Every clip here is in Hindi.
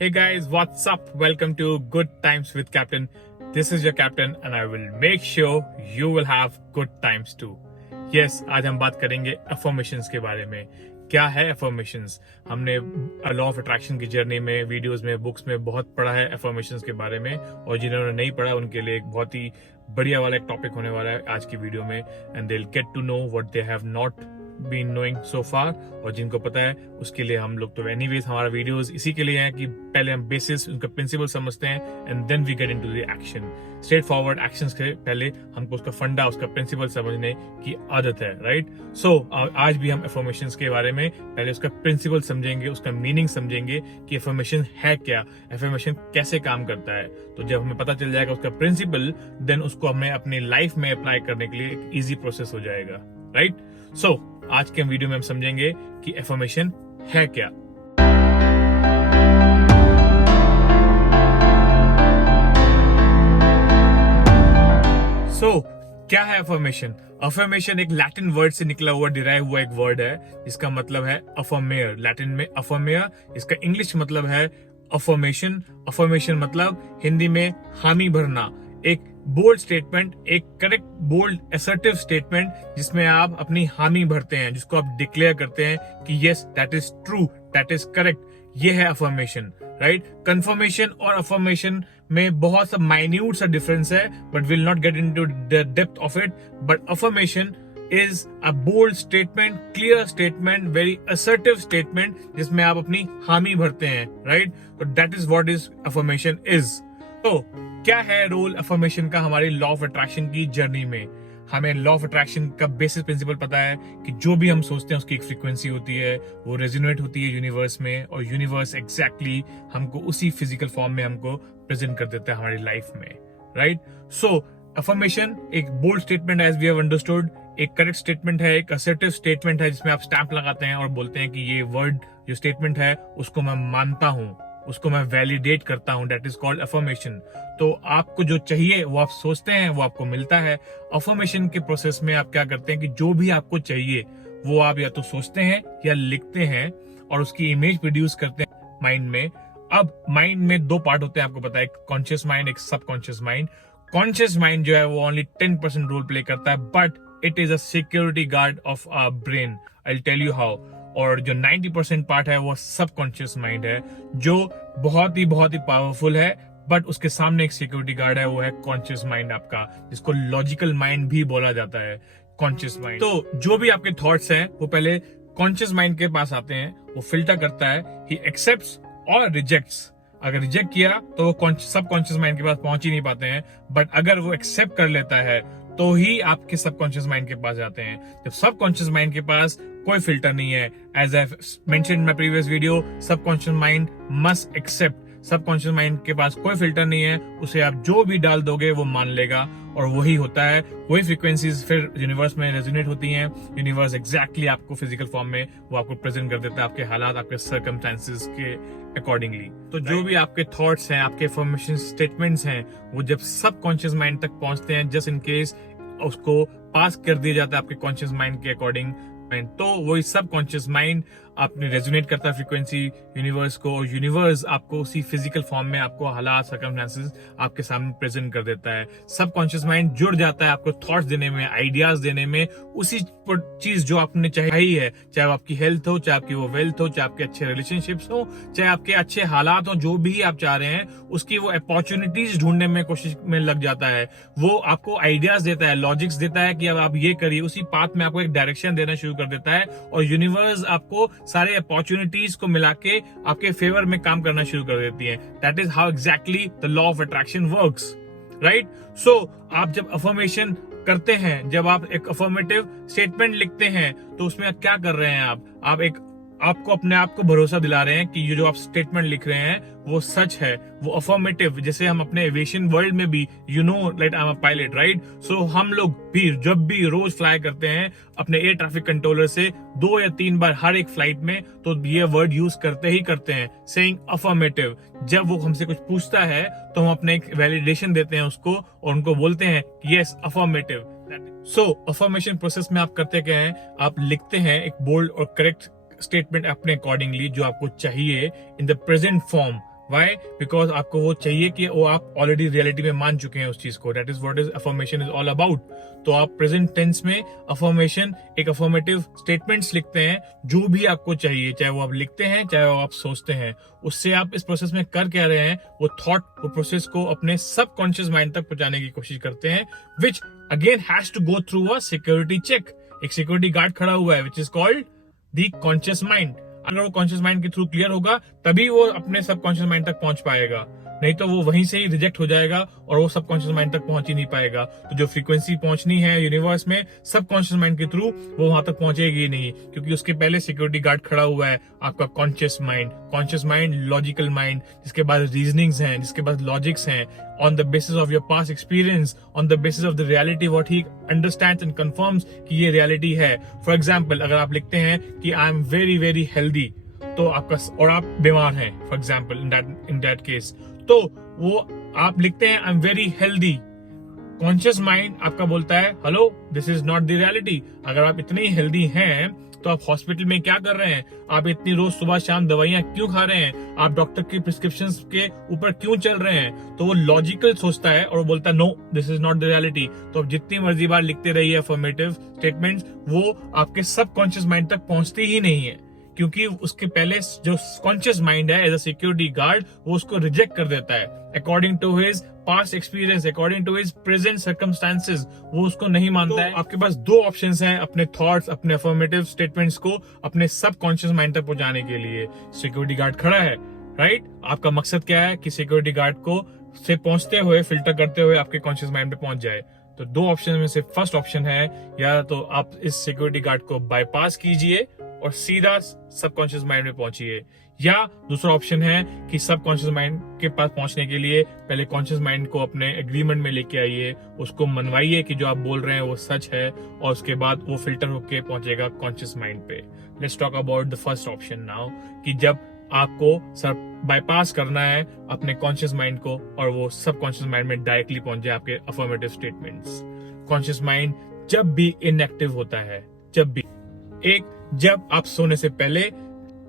Hey guys, what's up? Welcome to Good Times with Captain. This is your captain and I will make sure you will have good times too. Yes, आज हम बात करेंगे affirmations के बारे में. क्या है affirmations? हमने लॉ ऑफ अट्रैक्शन की जर्नी में, वीडियोस में, बुक्स में बहुत पढ़ा है affirmations के बारे में, और जिन्होंने नहीं पढ़ा उनके लिए एक बहुत ही बढ़िया वाला एक टॉपिक होने वाला है आज की वीडियो में. And they will get to know what they have not been knowing so far, और जिनको पता है उसके लिए हम लोग तो एनीवेज हमारा वीडियोस इसी के लिए हैं कि पहले हम बेसिस उनका प्रिंसिपल समझते हैं and then we get into the action. Straightforward actions के पहले हमको उसका फंडा, उसका प्रिंसिपल समझने की आदत है, राइट? सो आज भी हम अफर्मेशंस के बारे में पहले उसका प्रिंसिपल समझेंगे, उसका मीनिंग समझेंगे कि अफर्मेशन है क्या, अफर्मेशन कैसे काम करता है. तो जब हमें पता चल जाएगा उसका प्रिंसिपल, देन उसको हमें अपनी लाइफ में अप्लाई करने के लिए एक ईजी प्रोसेस हो जाएगा, राइट? सो आज के वीडियो में हम समझेंगे कि अफर्मेशन है क्या. क्या है अफर्मेशन? अफर्मेशन एक लैटिन वर्ड से निकला हुआ, डिराइव हुआ एक वर्ड है जिसका मतलब है अफर्मेयर. लैटिन में अफर्मेयर, इसका इंग्लिश मतलब है अफर्मेशन. अफर्मेशन मतलब हिंदी में हामी भरना, एक बोल्ड स्टेटमेंट, एक करेक्ट बोल्ड असर्टिव स्टेटमेंट जिसमें आप अपनी हामी भरते हैं, जिसको आप डिक्लेयर करते हैं कि yes that is true, that is correct. ये है अफर्मेशन, राइट? कंफर्मेशन और अफर्मेशन में बहुत सा माइन्यूट सा डिफरेंस है, but will not get into the depth of it. But affirmation is a bold statement, clear statement, very assertive statement जिसमें आप अपनी हामी भरते हैं, राइट? तो that is what is affirmation is. तो क्या है रोल अफर्मेशन का हमारी लॉ ऑफ अट्रैक्शन की जर्नी में? हमें लॉ ऑफ अट्रैक्शन का बेसिक प्रिंसिपल पता है कि जो भी हम सोचते हैं उसकी एक फ्रीक्वेंसी होती है, वो रेजोनेट होती है यूनिवर्स में, और यूनिवर्स एग्जैक्टली हमको उसी फिजिकल फॉर्म में हमको प्रेजेंट कर देता है हमारी लाइफ में, राइट? सो अफर्मेशन एक bold statement as we have understood, एक करेक्ट स्टेटमेंट है, एक असर्टिव स्टेटमेंट है जिसमें आप स्टैंप लगाते हैं और बोलते हैं कि ये वर्ड जो स्टेटमेंट है उसको मैं मानता हूं, उसको मैं वैलिडेट करता हूं. That is called affirmation. तो आपको जो चाहिए वो आप सोचते हैं, वो आपको मिलता है. अफर्मेशन के प्रोसेस में आप क्या करते हैं कि जो भी आपको चाहिए वो आप या तो सोचते हैं या लिखते हैं और उसकी इमेज प्रोड्यूस करते हैं माइंड में. अब माइंड में दो पार्ट होते हैं, आपको पता है, एक कॉन्शियस माइंड, एक सबकॉन्शियस माइंड. कॉन्शियस माइंड जो है वो ओनली 10% रोल प्ले करता है, but it is a security guard of our brain. I will tell you how. और जो 90% पार्ट है वो सबकॉन्शियस माइंड है, जो बहुत ही पावरफुल है, बट उसके सामने एक सिक्योरिटी गार्ड है, वो है कॉन्शियस माइंड आपका, जिसको लॉजिकल माइंड भी बोला जाता है, कॉन्शियस माइंड. तो जो भी आपके थॉट्स हैं वो पहले कॉन्शियस माइंड के पास आते हैं, वो फिल्टर करता है, ही एक्सेप्ट्स और रिजेक्ट्स. अगर रिजेक्ट किया तो वो सबकॉन्शियस माइंड के पास पहुंच ही नहीं पाते हैं, बट अगर वो एक्सेप्ट कर लेता है तो ही आपके सबकॉन्शियस माइंड के पास जाते हैं. जब सबकॉन्शियस माइंड के पास कोई फिल्टर नहीं है, as I mention in my previous video, subconscious mind must accept. Subconscious mind के पास कोई फिल्टर नहीं है, उसे आप जो भी डाल दोगे वो मान लेगा, और वही होता है. वही फ्रीक्वेंसीज फिर यूनिवर्स में रेजोनेट होती हैं. यूनिवर्स एग्जैक्टली आपको फिजिकल फॉर्म में वो आपको प्रेजेंट कर देता है, आपके हालात, आपके सर्कमस्टेंसेस के अकॉर्डिंगली. तो जो भी आपके थॉट्स हैं, आपके अफर्मेशन स्टेटमेंट्स हैं, वो जब सबकॉन्शियस माइंड तक पहुंचते हैं, जस्ट इन केस उसको पास कर दिया जाता है आपके कॉन्शियस माइंड के अकॉर्डिंग, तो वही सबकॉन्शियस माइंड अपने रेजोनेट करता है फ्रीक्वेंसी यूनिवर्स को, और यूनिवर्स आपको उसी फिजिकल फॉर्म में आपको हालात, सर्कमस्टेंसेस आपके सामने प्रेजेंट कर देता है. सबकॉन्शियस माइंड जुड़ जाता है आपको थॉट्स देने में, आइडियाज देने में, उसी चीज जो आपने चाहिए है, चाहे आपकी हेल्थ हो, चाहे आपकी वो वेल्थ हो, चाहे आपके अच्छे रिलेशनशिप्स हो, चाहे आपके अच्छे हालात हो, जो भी आप चाह रहे हैं उसकी वो अपॉर्चुनिटीज ढूंढने में कोशिश में लग जाता है. वो आपको आइडियाज देता है, लॉजिक्स देता है कि अब आप ये करिए, उसी पाथ में आपको एक डायरेक्शन देना शुरू कर देता है, और यूनिवर्स आपको सारे अपॉर्चुनिटीज को मिला के आपके फेवर में काम करना शुरू कर देती है. That is how exactly the law of attraction works, right? So आप जब अफर्मेशन करते हैं, जब आप एक अफर्मेटिव स्टेटमेंट लिखते हैं, तो उसमें क्या कर रहे हैं आप एक आपको अपने आप को भरोसा दिला रहे हैं कि ये जो आप स्टेटमेंट लिख रहे हैं वो सच है, वो अफर्मेटिव. जैसे हम अपने एविएशन वर्ल्ड में भी, you know like I am a pilot, right? So हम लोग भी जब भी रोज फ्लाई करते हैं अपने एयर ट्रैफिक कंट्रोलर से 2 या 3 बार हर एक फ्लाइट में, तो ये वर्ड यूज करते हैं, सेइंग अफर्मेटिव. जब वो हमसे कुछ पूछता है तो हम अपने एक वैलिडेशन देते हैं उसको, और उनको बोलते हैं यस अफर्मेटिव. सो अफर्मेशन प्रोसेस में आप करते क्या है, आप लिखते हैं एक बोल्ड और करेक्ट स्टेटमेंट अपने अकॉर्डिंगली, जो आपको चाहिए in the present form, why? Because आपको वो चाहिए कि वो आप ऑलरेडी रियलिटी में मान चुके हैं उस चीज को. That is what is affirmation is all about. तो आप प्रेजेंट टेंस में अफर्मेशन एक अफर्मेटिव स्टेटमेंट्स लिखते हैं जो भी आपको चाहिए, चाहे वो आप लिखते हैं चाहे वो आप सोचते हैं. उससे आप इस प्रोसेस में कर क्या रहे हैं, वो थॉट, वो प्रोसेस को अपने सबकॉन्शियस माइंड तक पहुंचाने की कोशिश करते हैं, which again has to go through a security check. एक सिक्योरिटी गार्ड खड़ा हुआ है which is called the conscious mind. अगर वो कॉन्शियस माइंड के थ्रू क्लियर होगा तभी वो अपने सबकॉन्शियस माइंड तक पहुंच पाएगा, नहीं तो वो वहीं से ही रिजेक्ट हो जाएगा और वो सबकॉन्शियस माइंड तक पहुंच ही नहीं पाएगा. तो जो फ्रीक्वेंसी पहुंचनी है यूनिवर्स में सबकॉन्शियस माइंड के थ्रू, वो वहां तक पहुंचेगी ही नहीं, क्योंकि उसके पहले सिक्योरिटी गार्ड खड़ा हुआ है आपका conscious mind. Conscious mind, logical mind, जिसके पास रीजनिंग्स हैं, जिसके पास लॉजिक्स हैं, on the basis of your past experience, on the basis of the reality what he understands and confirms कि ये reality है. For example, अगर आप लिखते हैं कि I am very very healthy, तो आपका, और आप बीमार हैं for example in that case, तो वो आप लिखते हैं I am very healthy. Conscious mind आपका बोलता है hello, this is not the reality. अगर आप इतने हेल्दी हैं तो आप हॉस्पिटल में क्या कर रहे हैं, आप इतनी रोज सुबह शाम दवाइयां क्यों खा रहे हैं, आप डॉक्टर की प्रिस्क्रिप्शन के ऊपर क्यों चल रहे हैं. तो वो लॉजिकल सोचता है और वो बोलता है no, this is not the reality. तो आप जितनी मर्जी बार लिखते रहिए अफर्मेटिव स्टेटमेंट्स, वो आपके सबकॉन्शियस माइंड तक पहुंचती ही नहीं है, क्योंकि उसके पहले जो कॉन्शियस माइंड है एज अ सिक्योरिटी गार्ड, वो उसको रिजेक्ट कर देता है according to his past experience, according to his present circumstances. वो उसको नहीं मानता है. आपके पास दो ऑप्शंस हैं अपने थॉट्स, अपने अफर्मेटिव स्टेटमेंट्स को अपने सबकॉन्शियस माइंड तक पहुंचाने के लिए. सिक्योरिटी गार्ड खड़ा है, राइट? आपका मकसद क्या है कि सिक्योरिटी गार्ड को से पहुंचते हुए, फिल्टर करते हुए आपके कॉन्शियस माइंड पे पहुंच जाए. तो दो ऑप्शन में से फर्स्ट ऑप्शन है, या तो आप इस सिक्योरिटी गार्ड को बाईपास कीजिए और सीधा सबकॉन्शियस माइंड में पहुंचिए, या दूसरा ऑप्शन है कि सबकॉन्शियस माइंड के पास पहुंचने के लिए पहले कॉन्शियस माइंड को अपने एग्रीमेंट में लेके आइए, उसको मनवाइए कि जो आप बोल रहे हैं वो सच है, और उसके बाद वो फिल्टर होके पहुंचेगा कॉन्शियस माइंड पे. Let's talk about the first option now, कि जब आपको बाईपास करना है अपने कॉन्शियस माइंड को और वो सबकॉन्शियस माइंड में डायरेक्टली पहुंच जाए आपके अफर्मेटिव स्टेटमेंट्स. कॉन्शियस माइंड जब भी इनएक्टिव होता है, जब भी जब आप सोने से पहले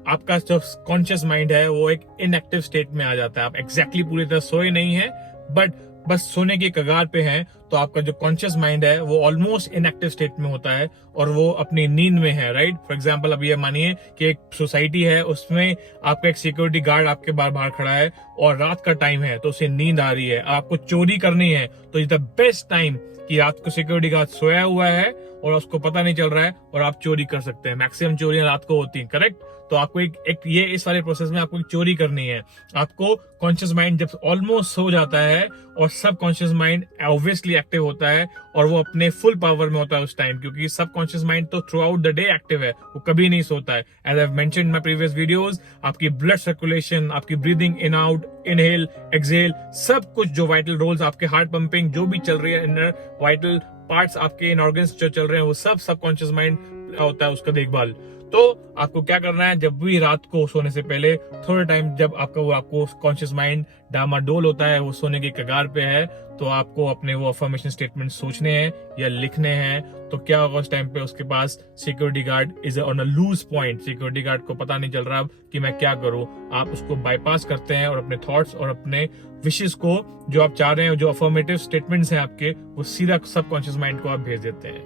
आपका जो कॉन्शियस माइंड है वो एक इनएक्टिव स्टेट में आ जाता है. आप एग्जैक्टली पूरी तरह सोए नहीं है, बट बस सोने की कगार पे हैं, तो आपका जो कॉन्शियस माइंड है वो ऑलमोस्ट इनएक्टिव स्टेट में होता है और वो अपनी नींद में है, राइट? फॉर एग्जांपल, अब ये मानिए कि एक सोसाइटी है, उसमें आपका एक सिक्योरिटी गार्ड आपके बाहर खड़ा है और रात का टाइम है, तो उसे नींद आ रही है, आपको चोरी करनी है, तो इज द बेस्ट टाइम कि रात को सिक्योरिटी गार्ड सोया हुआ है और उसको पता नहीं चल रहा है और आप चोरी कर सकते हैं. मैक्सिमम चोरियां रात को होती हैं, करेक्ट? तो आपको एक ये इस वाले प्रोसेस में आपको एक चोरी करनी है. आपको कॉन्शियस माइंड जब ऑलमोस्ट सो जाता है और सब कॉन्शियस माइंड ऑब्वियसली एक्टिव होता है और वो अपने फुल पावर में होता है उस टाइम, क्योंकि सब कॉन्शियस माइंड तो throughout the day active है, वो कभी नहीं सोता है. As I mentioned in my previous videos, आपकी ब्लड सर्कुलेशन, आपकी breathing in out, inhale, exhale, सब कुछ जो वाइटल रोल्स, आपके हार्ट पंपिंग जो भी चल रही है, इनर वाइटल पार्ट्स आपके इन ऑर्गन्स जो चल रहे हैं, वो सब सबकॉन्शियस माइंड होता है उसका देखभाल. तो आपको क्या करना है, जब भी रात को सोने से पहले थोड़े टाइम जब आपको कॉन्शियस माइंड डामाडोल होता है, वो सोने की कगार पे है, तो आपको अपने वो अफर्मेशन स्टेटमेंट सोचने हैं या लिखने हैं. तो क्या होगा उस टाइम पे, उसके पास security guard is on a loose point. Security guard को पता नहीं चल रहा कि मैं क्या करूं. आप उसको बाईपास करते हैं और अपने थॉट्स और अपने विशेष को जो आप चाह रहे हैं, जो अफर्मेटिव स्टेटमेंट्स हैं आपके, वो सीधा सबकॉन्शियस माइंड को आप भेज देते हैं.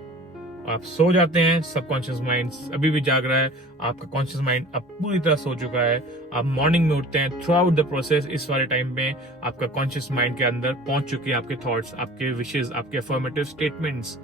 आप सो जाते हैं, सबकॉन्शियस माइंड अभी भी जाग रहा है, आपका कॉन्शियस माइंड अब पूरी तरह सो चुका है. आप मॉर्निंग में उठते हैं, थ्रू आउट द प्रोसेस इस वाले टाइम में आपका कॉन्शियस माइंड के अंदर पहुंच चुके हैं आपके थॉट्स, आपके विशेष, आपके अफर्मेटिव स्टेटमेंट्स.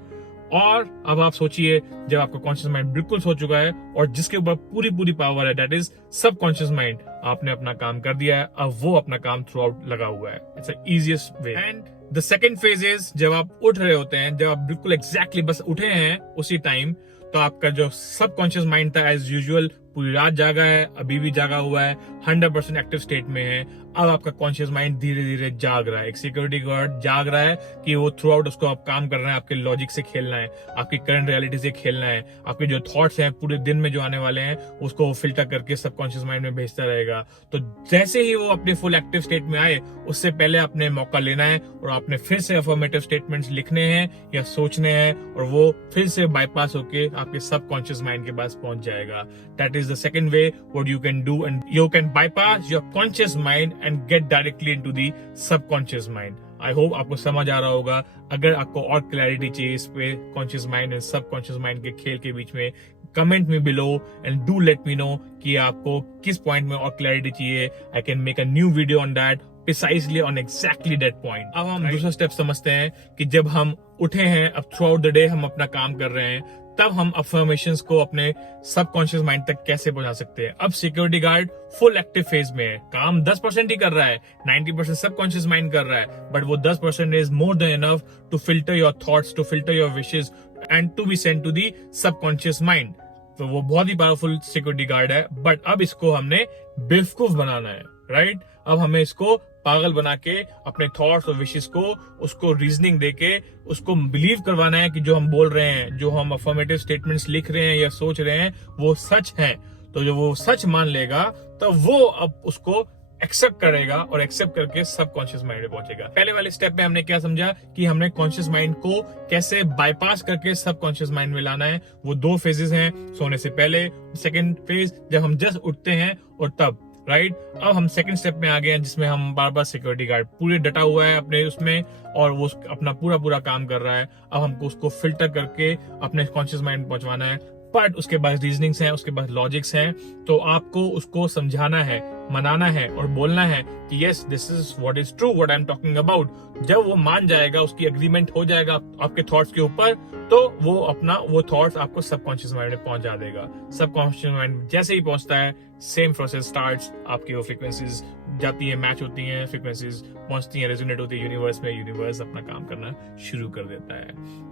और अब आप सोचिए, जब आपका कॉन्शियस माइंड बिल्कुल सो चुका है और जिसके ऊपर पूरी पावर है, दैट इज सबकॉन्शियस माइंड, आपने अपना काम कर दिया है, अब वो अपना काम थ्रू आउट लगा हुआ है. It's the easiest way. And the second phase is, जब आप उठ रहे होते हैं, जब आप बिल्कुल एग्जैक्टली बस उठे हैं उसी टाइम, तो आपका जो सबकॉन्शियस माइंड था एज यूजुअल पूरी रात जागा है, अभी भी जागा हुआ है, 100% एक्टिव स्टेट में है. अब आपका कॉन्शियस माइंड धीरे धीरे जाग रहा है. एक सिक्योरिटी गार्ड जाग रहा है कि वो थ्रू आउट उसको आप काम कर रहे हैं, आपके लॉजिक से खेलना है, आपकी करंट रियलिटी से खेलना है, आपके जो थॉट्स हैं पूरे दिन में जो आने वाले हैं उसको फिल्टर करके सबकॉन्शियस माइंड में भेजता रहेगा. तो जैसे ही वो अपने फुल एक्टिव स्टेट में आए, उससे पहले आपने मौका लेना है और आपने फिर से अफर्मेटिव स्टेटमेंट्स लिखने हैं या सोचने हैं, और वो फिर से बाईपास होके आपके सबकॉन्शियस माइंड के पास पहुंच जाएगा. That is is the second way what you can do, and you can bypass your conscious mind and get directly into the subconscious mind. I hope आपको समझ आ रहा होगा. अगर आपको और क्लैरिटी चाहिए इस पे conscious mind and subconscious mind के खेल के बीच में, कमेंट में below and do let me know कि आपको किस पॉइंट में और क्लैरिटी चाहिए. I can make a new video on that, precisely on exactly that point. अब हम दूसरा स्टेप समझते हैं कि जब हम उठे हैं, अब थ्रू आउट द डे हम अपना काम कर रहे हैं, तब हम अफर्मेशंस को अपने सबकॉन्शियस माइंड तक कैसे पहुंचा सकते हैं. अब security guard full active phase में है, काम 10% ही कर रहा है, 90% सबकॉन्शियस माइंड कर रहा है, बट वो 10% is more than enough to filter your thoughts, to filter your wishes and to be sent to the subconscious mind. तो वो बहुत ही पावरफुल सिक्योरिटी गार्ड है. बट अब इसको हमने बेवकूफ बनाना है, राइट? अब हमें इसको पागल बना के अपने थॉट्स और विशेस को उसको रीजनिंग देके उसको बिलीव करवाना है कि जो हम बोल रहे हैं, जो हम अफर्मेटिव स्टेटमेंट्स लिख रहे हैं या सोच रहे हैं, वो सच है. तो जो वो सच मान लेगा तो वो अब उसको एक्सेप्ट करेगा और एक्सेप्ट करके सबकॉन्शियस माइंड में पहुंचेगा. पहले वाले स्टेप में हमने क्या समझा कि हमने कॉन्शियस माइंड को कैसे बाईपास करके सबकॉन्शियस माइंड में लाना है. वो 2 फेजेस हैं, सोने से पहले, सेकंड फेज जब हम जस्ट उठते हैं, और तब, राइट? अब हम सेकंड स्टेप में आ गए हैं जिसमें हम बार बार सिक्योरिटी गार्ड पूरे डटा हुआ है अपने उसमें और वो अपना पूरा काम कर रहा है. अब हमको उसको फिल्टर करके अपने कॉन्शियस माइंड में पहुंचवाना है. बट उसके बाद रीजनिंग्स हैं, उसके बाद लॉजिक्स हैं. तो आपको उसको समझाना है, मनाना है और बोलना है कि yes this is what is true, what I am talking about. जब वो मान जाएगा, उसकी एग्रीमेंट हो जाएगा आपके थॉट्स के ऊपर, तो वो अपना वो थॉट्स आपको सबकॉन्शियस माइंड में पहुंचा देगा. सबकॉन्शियस माइंड जैसे ही पहुंचता है, सेम प्रोसेस स्टार्ट्स. आपकी वो फ्रीक्वेंसीज जाती है, मैच होती हैं, फ्रीक्वेंसीज पहुंचती हैं, रेजोनेट होती है यूनिवर्स में, यूनिवर्स अपना काम करना शुरू कर देता है.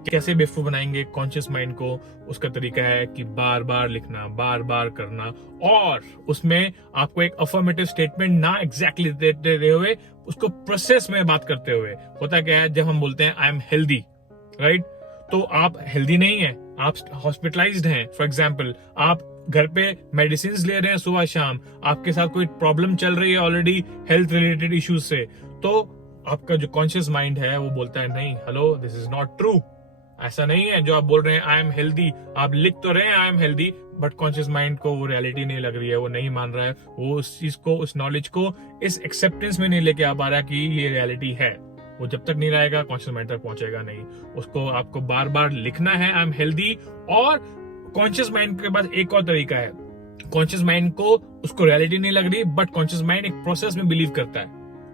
कैसे बेवकूफ बनाएंगे कॉन्शियस माइंड को? उसका तरीका है कि बार बार लिखना, बार बार करना, और उसमें आपको एक अफर्मेटिव स्टेटमेंट ना एग्जैक्टली देते हुए उसको प्रोसेस में बात करते हुए. होता क्या है, जब हम बोलते हैं आई एम हेल्दी, राइट, तो आप हेल्दी नहीं है, आप हॉस्पिटलाइज्ड हैं. फॉर एग्जाम्पल, आप घर पे मेडिसिन ले रहे हैं सुबह शाम, आपके साथ कोई प्रॉब्लम चल रही है ऑलरेडी हेल्थ रिलेटेड इश्यूज से, तो आपका जो कॉन्शियस माइंड है वो बोलता है नहीं, hello, this is not true. ऐसा नहीं है जो आप बोल रहे हैं आई एम हेल्दी, आप लिख तो रहे हैं I am healthy, but conscious mind को वो रियलिटी नहीं लग रही है, वो नहीं मान रहा है, वो उस चीज को, उस नॉलेज को इस एक्सेप्टेंस में नहीं लेके आ पा रहा कि ये रियलिटी है. वो जब तक नहीं लाएगा कॉन्शियस माइंड तक पहुंचेगा नहीं. उसको आपको बार बार लिखना है आई एम हेल्दी. और कॉन्शियस माइंड के पास एक और तरीका है. कॉन्शियस माइंड को उसको रियलिटी नहीं लग रही, बट कॉन्शियस माइंड एक प्रोसेस में बिलीव करता है.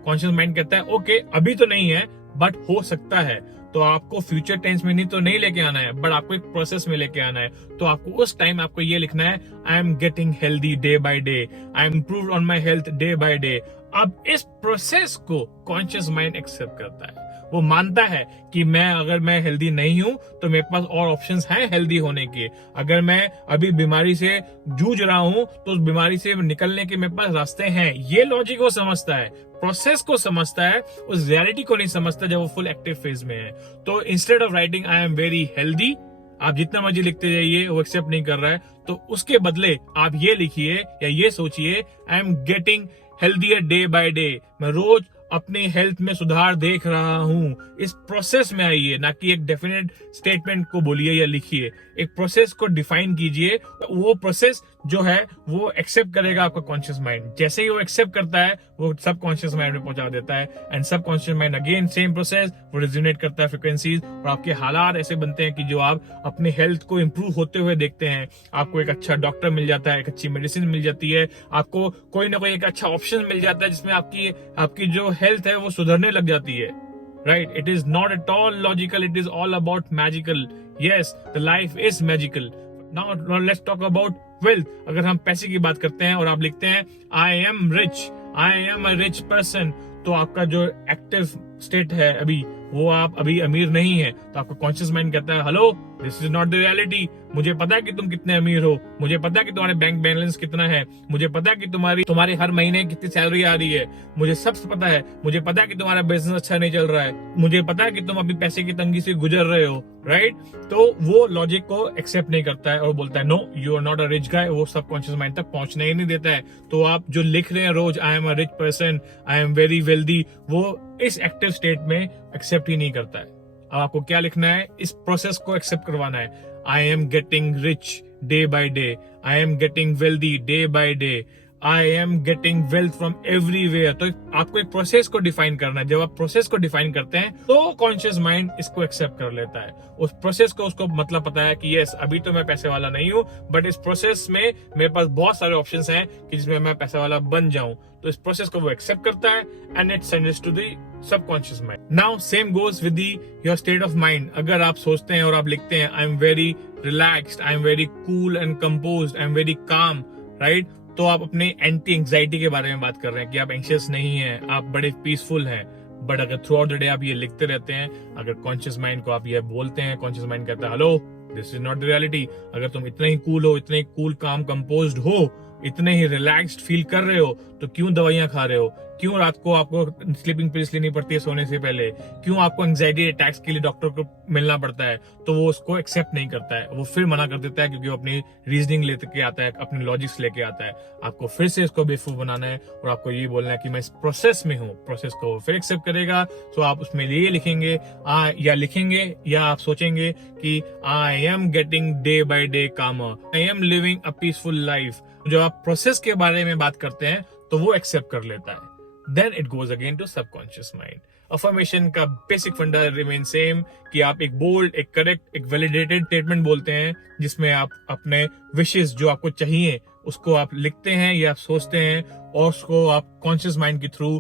कॉन्शियस माइंड कहता है ओके अभी तो नहीं है, बट हो सकता है. तो आपको फ्यूचर टेंस में नहीं तो नहीं लेके आना है, बट आपको एक प्रोसेस में लेके आना है. तो आपको उस टाइम आपको ये लिखना है आई am getting healthy day by day, I am improve on my health day by day. अब इस प्रोसेस को कॉन्शियस माइंड एक्सेप्ट करता है. वो मानता है कि अगर मैं हेल्दी नहीं हूं तो मेरे पास और ऑप्शंस हैं हेल्दी होने के. अगर मैं अभी बीमारी से जूझ रहा हूं तो उस बीमारी से निकलने के मेरे पास रास्ते हैं. ये लॉजिक वो समझता है, प्रोसेस को समझता है, उस रियलिटी को नहीं समझता जब वो फुल एक्टिव फेज में है. तो instead of writing I am very healthy, आप जितना मर्जी लिखते जाइए, वो एक्सेप्ट नहीं कर रहा है. तो उसके बदले आप ये लिखिए या ये सोचिए आई am getting healthier day by day. मैं रोज अपनी हेल्थ में सुधार देख रहा हूं. इस प्रोसेस में आइए, ना कि एक डेफिनेट स्टेटमेंट को बोलिए या लिखिए. एक प्रोसेस को डिफाइन कीजिए. वो प्रोसेस जो है वो एक्सेप्ट करेगा आपका कॉन्शियस माइंड. जैसे ही वो एक्सेप्ट करता है वो सब कॉन्शियस माइंड में पहुंचा देता है. एंड सब conscious mind again same process, वो रेजोनेट करता है फ्रिक्वेंसीज, और आपके हालात ऐसे बनते हैं कि जो आप अपने हेल्थ को इंप्रूव होते हुए देखते हैं. आपको एक अच्छा डॉक्टर मिल जाता है, एक अच्छी मेडिसिन मिल जाती है, आपको कोई ना कोई एक अच्छा ऑप्शन मिल जाता है जिसमें आपकी जो हेल्थ है वो सुधरने लग जाती है. Right? It is not at all logical. It is all about magical. Yes, the life is magical. Now let's talk about wealth. अगर हम पैसे की बात करते हैं और आप लिखते हैं I am rich, I am a rich person, तो आपका जो एक्टिव स्टेट है अभी, वो आप अभी अमीर नहीं है. तो आपका कॉन्शियस माइंड कहता है hello, this is not the reality. मुझे पता है कि तुम कितने अमीर हो, मुझे पता है कि तुम्हारे बैंक बैलेंस कितना है, मुझे पता है कि तुम्हारे हर महीने कितनी सैलरी आ रही है, मुझे सब पता है. मुझे पता है कि तुम्हारा बिजनेस अच्छा नहीं चल रहा है, मुझे पता है कि तुम अभी पैसे की तंगी से गुजर रहे हो, राइट? तो वो लॉजिक को एक्सेप्ट नहीं करता है और बोलता है no, you are not a rich guy. वो सबकॉन्शियस माइंड तक पहुंचने ही नहीं देता है. तो आप जो लिख रहे हैं रोज I am a rich person, I am very wealthy, वो इस एक्टिव स्टेट में एक्सेप्ट ही नहीं करता है. अब आपको क्या लिखना है? इस प्रोसेस को एक्सेप्ट करवाना है. आई am getting rich day by day. I am getting wealthy day by day. I am getting wealth from everywhere. तो आपको एक प्रोसेस को डिफाइन करना है. जब आप प्रोसेस को डिफाइन करते हैं तो कॉन्शियस माइंड इसको एक्सेप्ट कर लेता है. उस प्रोसेस को उसको मतलब पता है कि यस, अभी तो मैं पैसे वाला नहीं हूं, बट इस प्रोसेस में मेरे पास बहुत सारे ऑप्शंस हैं कि जिसमें मैं पैसे वाला बन जाऊं. तो इस प्रोसेस को वो एक्सेप्ट करता है and it sends to the subconscious mind. Now same goes with your state of mind. अगर आप सोचते हैं और आप लिखते हैं I am very relaxed, I am very cool and composed, I am very calm, right, तो आप अपने एंटी एंग्जाइटी के बारे में बात कर रहे हैं कि आप एंशियस नहीं हैं, आप बड़े पीसफुल हैं. बट अगर थ्रू आउट द डे आप ये लिखते रहते हैं, अगर कॉन्शियस माइंड को आप ये बोलते हैं, कॉन्शियस माइंड कहता है hello, this is not the reality. अगर तुम इतने ही कूल हो, इतने ही कूल काम कंपोज्ड हो, इतने ही रिलैक्स्ड फील कर रहे हो, तो क्यों दवाइयां खा रहे हो? क्यों रात को आपको स्लीपिंग पिल्स लेनी पड़ती है सोने से पहले? क्यों आपको एंग्जाइटी अटैक्स के लिए डॉक्टर को मिलना पड़ता है? तो वो उसको एक्सेप्ट नहीं करता है, वो फिर मना कर देता है, क्योंकि वो अपनी रीजनिंग लेके आता है, अपनी लॉजिक्स लेके आता है. आपको फिर से इसको बेवकूफ बनाना है और आपको ये बोलना है कि मैं इस प्रोसेस में हूँ. प्रोसेस को फिर एक्सेप्ट करेगा. तो आप उसमें ये लिखेंगे या आप सोचेंगे कि I am getting day by day calmer, I am living a peaceful life. जब आप प्रोसेस के बारे में बात करते हैं तो वो एक्सेप्ट कर लेता है. Then it goes again to subconscious mind. Affirmation का बेसिक फंडा रिमेन सेम कि आप एक बोल्ड, एक करेक्ट, एक वैलिडेटेड स्टेटमेंट बोलते हैं जिसमें आप अपने विशेस जो आपको चाहिए उसको आप लिखते हैं या आप सोचते हैं और उसको आप कॉन्शियस माइंड के थ्रू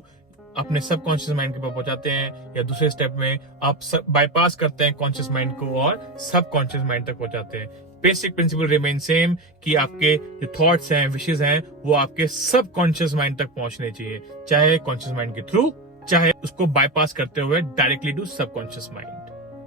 अपने सबकॉन्शियस माइंड के पास पहुंचाते हैं. या दूसरे स्टेप में आप बाईपास करते हैं कॉन्शियस माइंड को और सबकॉन्शियस माइंड तक पहुंचाते हैं. बेसिक प्रिंसिपल रिमेन सेम कि आपके जो थॉट्स हैं, विशेस हैं, वो आपके सबकॉन्शियस माइंड तक पहुंचने चाहिए, चाहे कॉन्शियस माइंड के थ्रू, चाहे उसको बाईपास करते हुए directly to subconscious mind.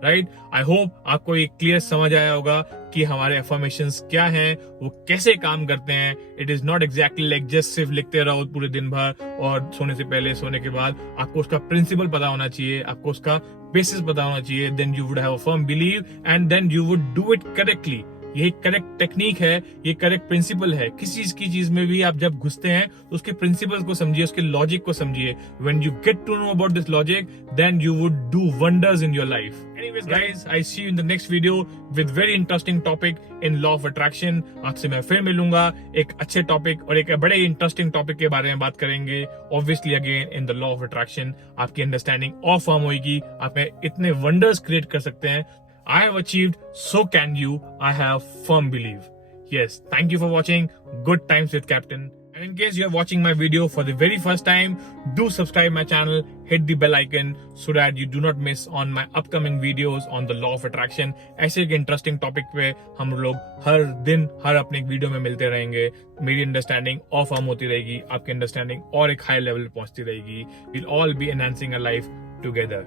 Right, I hope आपको ये क्लियर समझ आया होगा कि हमारे अफर्मेशंस क्या हैं, वो कैसे काम करते हैं. It is not exactly like just सिर्फ लिखते रहो पूरे दिन भर और सोने से पहले, सोने के बाद. आपको उसका प्रिंसिपल पता होना चाहिए, आपको उसका बेसिस पता होना चाहिए. Then you would have a firm believe and then you would do it correctly. ये करेक्ट टेक्निक है, ये करेक्ट प्रिंसिपल है. किसी चीज में भी आप जब घुसते हैं तो उसके प्रिंसिपल्स को समझिए, उसके लॉजिक को समझिए. When you get to know about this logic, then you would do wonders in your life. Anyways guys, I see you in the next video with very interesting topic in law of attraction. आपसे मैं फिर मिलूंगा एक अच्छे टॉपिक और एक बड़े इंटरेस्टिंग टॉपिक के बारे में बात करेंगे. Obviously again in the law of attraction आपकी अंडरस्टैंडिंग और फॉर्म होगी, आप में इतने वंडर्स क्रिएट कर सकते हैं. I have achieved, so can you. I have firm belief. Yes, thank you for watching. Good times with Captain. And in case you are watching my video for the very first time, do subscribe my channel, hit the bell icon so that you do not miss on my upcoming videos on the law of attraction. ऐसे एक इंटरेस्टिंग टॉपिक पे हम लोग हर दिन हर अपने एक वीडियो में मिलते रहेंगे. मेरी अंडरस्टैंडिंग और फॉर्म होती रहेगी, आपकी अंडरस्टैंडिंग और एक हाई लेवल पहुंचती रहेगी. We'll all be enhancing our life together.